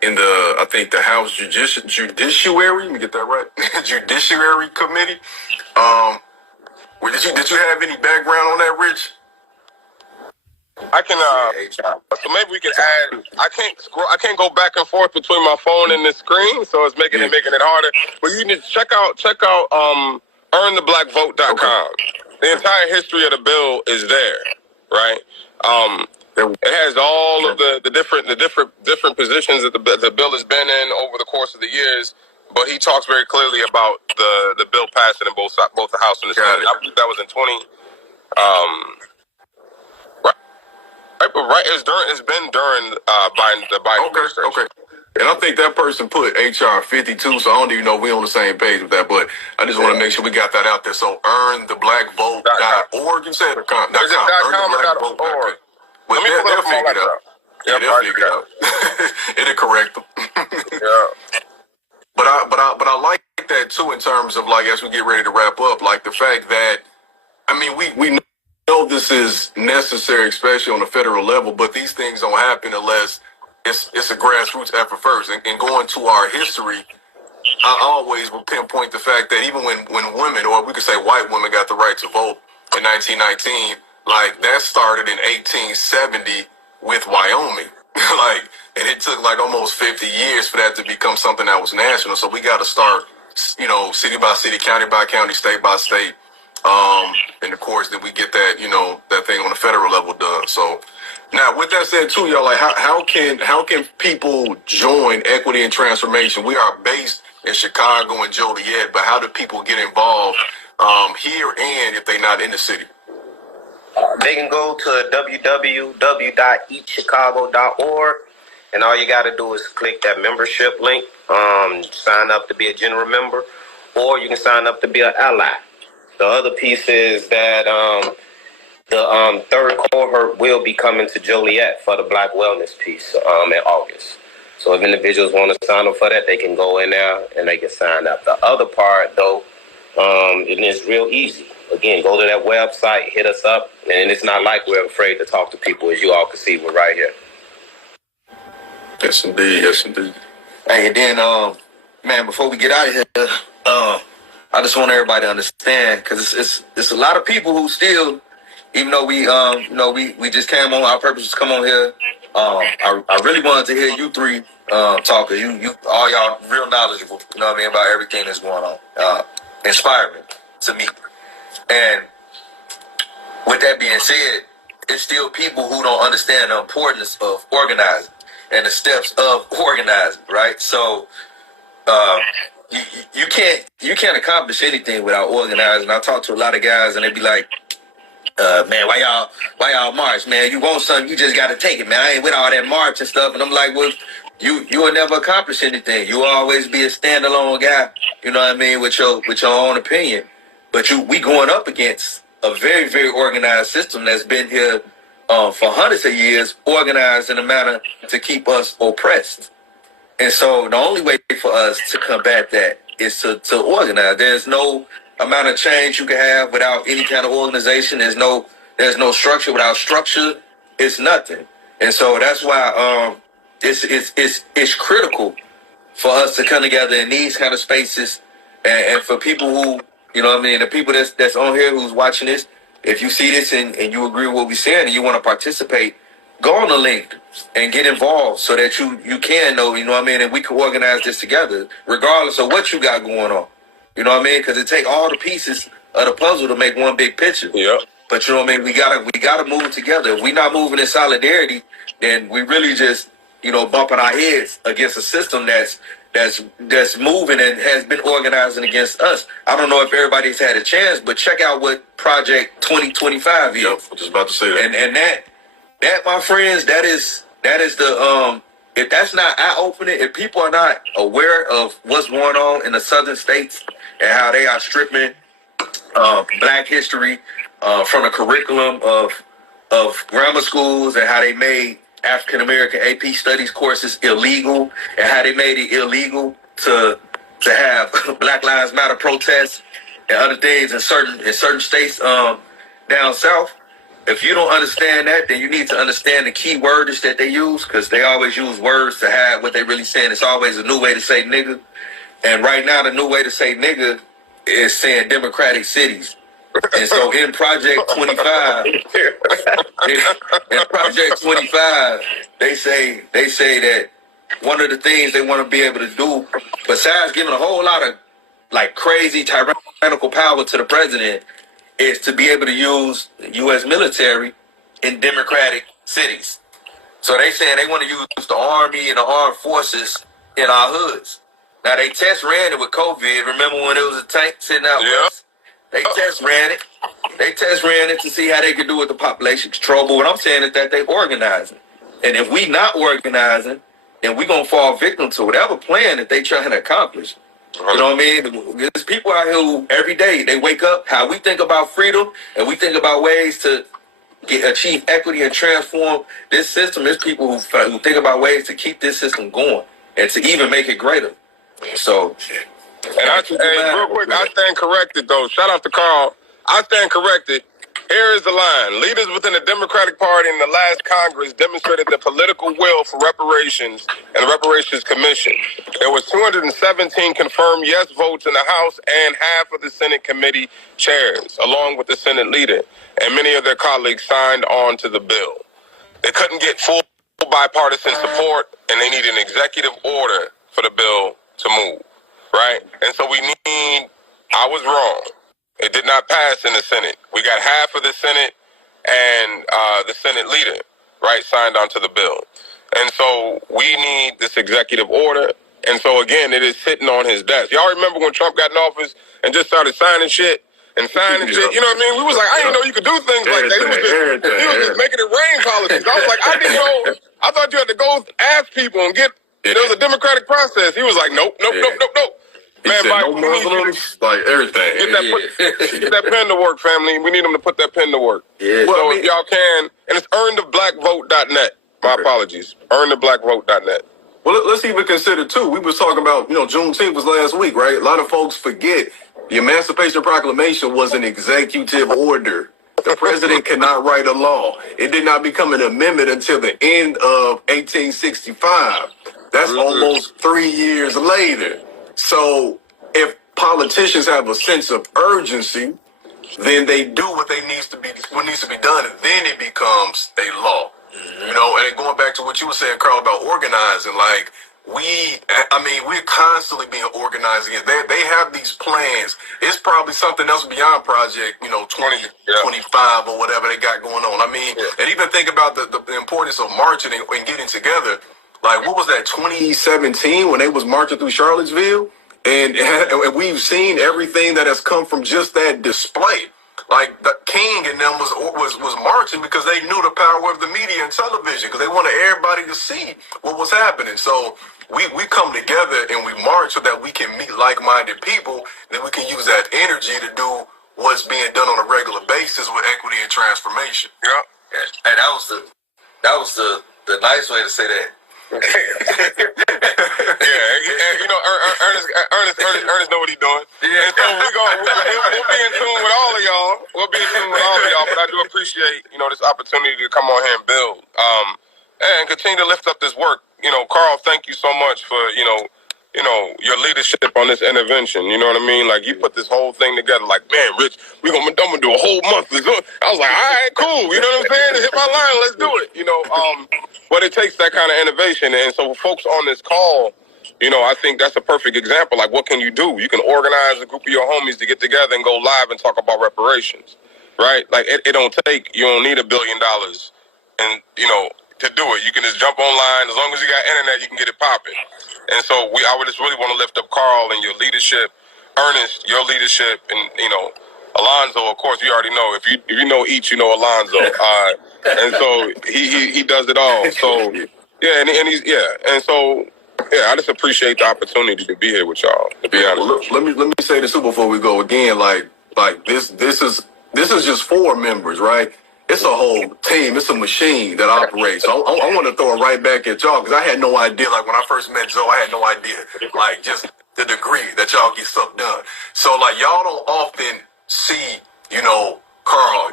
in the, I think, the House Judiciary. Let me get that right. Judiciary Committee. Did you have any background on that, Rich? I can so maybe we can add. I can't go back and forth between my phone and the screen, so it's making it harder. But you need to check out earntheblackvote.com. Okay. The entire history of the bill is there, right? It has all of the different positions that the bill has been in over the course of the years. But he talks very clearly about the bill passing in both the House and the Senate. I believe that was in 20. Right, it's been during the Biden administration. Okay. And I think that person put HR 52, so I don't even know if we're on the same page with that, but I just want to make sure we got that out there. So earntheblackvote.org, you said? .com. Is it .com or .org? Well, they'll figure it out. Yeah, they'll figure it out. It'll correct them. Yeah. But I like that too, in terms of, like, as we get ready to wrap up, like the fact that, I mean, we know this is necessary, especially on the federal level, but these things don't happen unless it's a grassroots effort first. And going to our history, I always will pinpoint the fact that even when women, or we could say white women, got the right to vote in 1919, like, that started in 1870 with Wyoming. Like, and it took like almost 50 years for that to become something that was national. So we got to start, city by city, county by county, state by state. And of course, then we get that, that thing on the federal level done. So now, with that said too, y'all, like, how can people join Equity and Transformation? We are based in Chicago and Joliet, but how do people get involved here, and if they're not in the city? They can go to www.eatchicago.org, and all you got to do is click that membership link, sign up to be a general member, or you can sign up to be an ally. The other piece is that the third cohort will be coming to Joliet for the Black Wellness piece in August. So if individuals want to sign up for that, they can go in there and they can sign up. The other part, though, it is real easy. Again, go to that website, hit us up, and it's not like we're afraid to talk to people. As you all can see, we're right here. Yes, indeed. Yes, indeed. Hey, and then, man, before we get out of here, I just want everybody to understand, because it's a lot of people who still, even though we just came on, our purpose was to come on here. I really wanted to hear you three talk, because you all y'all real knowledgeable, about everything that's going on. Inspiring to me. And with that being said, it's still people who don't understand the importance of organizing and the steps of organizing, right? So you can't accomplish anything without organizing. I talk to a lot of guys and they be like, man, why y'all march, man? You want something, you just gotta take it, man. I ain't with all that march and stuff. And I'm like, well, you will never accomplish anything. You'll always be a standalone guy, with your own opinion. But we going up against a very, very organized system that's been here for hundreds of years, organized in a manner to keep us oppressed. And so the only way for us to combat that is to organize. There's no amount of change you can have without any kind of organization. There's no structure. Without structure, it's nothing. And so that's why it's critical for us to come together in these kind of spaces, and for people who, the people that's on here who's watching this, if you see this and you agree with what we're saying and you want to participate, go on the link and get involved so that you can know, and we can organize this together, regardless of what you got going on. Because it take all the pieces of the puzzle to make one big picture. Yeah. But we gotta move together. If we're not moving in solidarity, then we really just, bumping our heads against a system that's that's moving and has been organizing against us. I don't know if everybody's had a chance, but check out what Project 2025 is. Yep, I was just about to say that. And that my friends, that is the if that's not eye-opening, if people are not aware of what's going on in the southern states and how they are stripping Black history from the curriculum of grammar schools, and how they made African American AP Studies courses illegal, and how they made it illegal to have Black Lives Matter protests and other things in certain states down south. If you don't understand that, then you need to understand the key words that they use, because they always use words to hide what they really saying. It's always a new way to say nigga. And right now, the new way to say nigga is saying democratic cities. And so in Project 25, they say that one of the things they want to be able to do, besides giving a whole lot of like crazy tyrannical power to the president, is to be able to use the U.S. military in democratic cities. So they saying they want to use the Army and the armed forces in our hoods. Now, they test ran it with COVID. Remember when it was a tank sitting out west? They test ran it. They test ran it to see how they could do with the population control. But what I'm saying is that they organizing. And if we not organizing, then we going to fall victim to whatever plan that they trying to accomplish. You know what I mean? There's people out here who every day they wake up, how we think about freedom and we think about ways to achieve equity and transform this system. There's people who think about ways to keep this system going and to even make it greater. So, and real quick, I stand corrected though. Shout out to Carl. I stand corrected. Here is the line. Leaders within the Democratic Party in the last Congress demonstrated the political will for reparations and the Reparations Commission. There was 217 confirmed yes votes in the House and half of the Senate committee chairs, along with the Senate leader, and many of their colleagues signed on to the bill. They couldn't get full bipartisan support, and they need an executive order for the bill to move, right? And so I was wrong. It did not pass in the Senate. We got half of the Senate and the Senate leader, right, signed onto the bill. And so we need this executive order. And so, again, it is sitting on his desk. Y'all remember when Trump got in office and just started signing shit and signing shit? You know what I mean? We was like, I didn't know you could do things like that. He was just making it rain politics. I was like, I didn't know. I thought you had to go ask people and get, there was a democratic process. He was like, nope. Man, Mike, no Muslims, like everything. Get that pen to work, family. We need them to put that pen to work. Yeah. So if y'all can, and it's earntheblackvote.net. My apologies. Earntheblackvote.net. Well, let's even consider, too, we was talking about, Juneteenth was last week, right? A lot of folks forget the Emancipation Proclamation was an executive order. The president cannot write a law. It did not become an amendment until the end of 1865. That's almost 3 years later. So if politicians have a sense of urgency, then they do what needs to be done, and then it becomes a law. And going back to what you were saying, Carl, about organizing, like we're constantly being organized again. They have these plans. It's probably something else beyond Project, 2025 or whatever they got going on. And even think about the importance of marching and getting together. Like, what was that, 2017 when they was marching through Charlottesville? And we've seen everything that has come from just that display. Like, the King and them was marching because they knew the power of the media and television, because they wanted everybody to see what was happening. So we come together and we march so that we can meet like-minded people, then we can use that energy to do what's being done on a regular basis with equity and transformation. Yeah. And that was the nice way to say that. Ernest know what he's doing. And so we'll be in tune with all of y'all. But I do appreciate, this opportunity to come on here and build. And continue to lift up this work. Carl, thank you so much for, your leadership on this intervention. You know what I mean? Like, you put this whole thing together like, man, Rich, I'm gonna do a whole month. I was like, all right, cool. You know what I'm saying? Hit my line, let's do it. But it takes that kind of innovation. And so for folks on this call, I think that's a perfect example. Like, what can you do? You can organize a group of your homies to get together and go live and talk about reparations, right? Like, you don't need $1 billion and, to do it. You can just jump online. As long as you got internet, you can get it popping. And so I would just really want to lift up Carl and your leadership, Ernest, your leadership, and Alonzo. Of course, you already know. If you know each, you know Alonzo. And so he does it all. So yeah, and he's and so. Yeah, I just appreciate the opportunity to be here with y'all. To be honest, Well, let me say this too before we go again. Like this is just 4 members, right? It's a whole team. It's a machine that operates. So I want to throw it right back at y'all because I had no idea. Like when I first met Joe, I had no idea. Like just the degree that y'all get stuff done. So like y'all don't often see, Carl,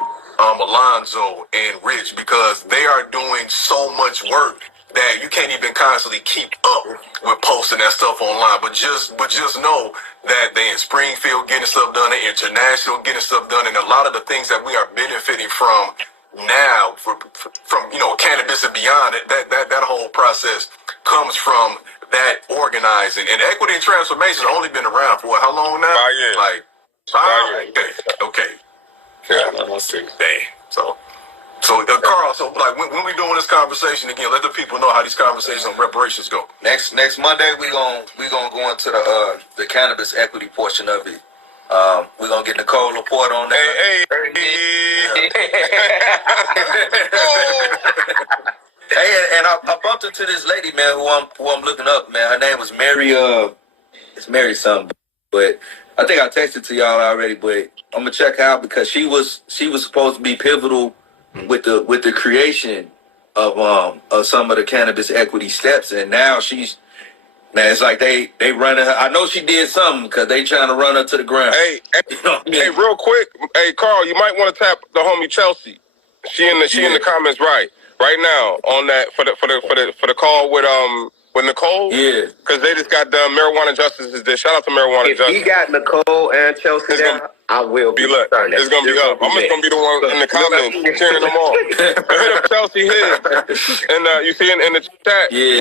Alonzo, and Rich because they are doing so much work that you can't even constantly keep up with posting that stuff online. But just know that they in Springfield getting stuff done, they international getting stuff done, and a lot of the things that we are benefiting from now, from cannabis and beyond, that whole process comes from that organizing. And equity and transformation has only been around for how long now? 5 years. Like 5 years. Okay. Yeah. Dang. So Carl, like when we doing this conversation again, let the people know how these conversations on reparations go. Next Monday we gonna go into the cannabis equity portion of it. We're gonna get Nicole Laporte on that. Hey, and I bumped into this lady, man, who I'm looking up, man. Her name was Mary. It's Mary something, but I think I texted to y'all already. But I'm gonna check her out because she was supposed to be pivotal with the creation of some of the cannabis equity steps, and now it's like they running her. I know she did something because they trying to run her to the ground. Hey, real quick, hey Carl, you might want to tap the homie Chelsea. She in the comments right now on that for the call with Nicole. Yeah, because they just got done. Marijuana Justice is there. Shout out to Marijuana Justice. If he got Nicole and Chelsea down, I will be lit. It's gonna be up. I'm just gonna be the one in the comments cheering them on. Hit up Chelsea here, and you see in the chat. Yeah.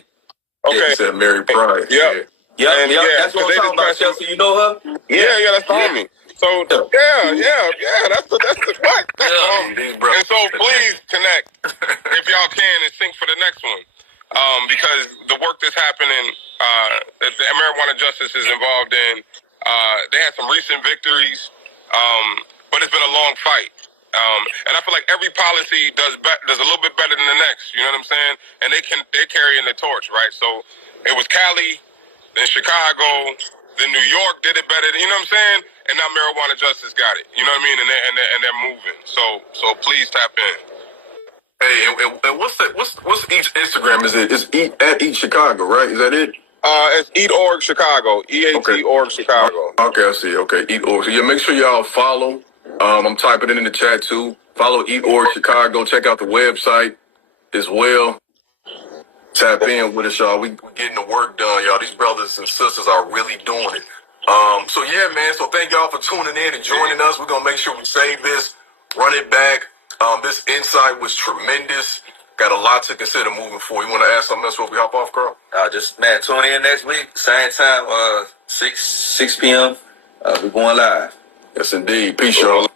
Okay. Said Mary Pride. Yep. Yeah, that's what I'm talking about. Chelsea, you know her? Yeah, that's the homie. So yeah, that's the what? That's the homie. And so please connect if y'all can and sync for the next one. Because the work that's happening, that the Marijuana Justice is involved in, they had some recent victories, but it's been a long fight. And I feel like every policy does a little bit better than the next. You know what I'm saying? And they're carrying the torch, right? So it was Cali, then Chicago, then New York did it better. You know what I'm saying? And now Marijuana Justice got it. You know what I mean? And they're moving. So please tap in. Hey, and what's each Instagram? It's Eat Chicago, right? Is that it? It's Eat Org Chicago. EAT Org Chicago. Okay, I see. Okay, Eat Org. So yeah, make sure y'all follow. I'm typing it in the chat too. Follow Eat Org Chicago. Check out the website as well. Tap in with us, y'all. We getting the work done, y'all. These brothers and sisters are really doing it. So yeah, man. So thank y'all for tuning in and joining us. We're gonna make sure we save this, run it back. This insight was tremendous. Got a lot to consider moving forward. You want to ask something else before we hop off, Carl? Just tune in next week, same time, 6 p.m. We're going live. Yes, indeed. Peace, y'all.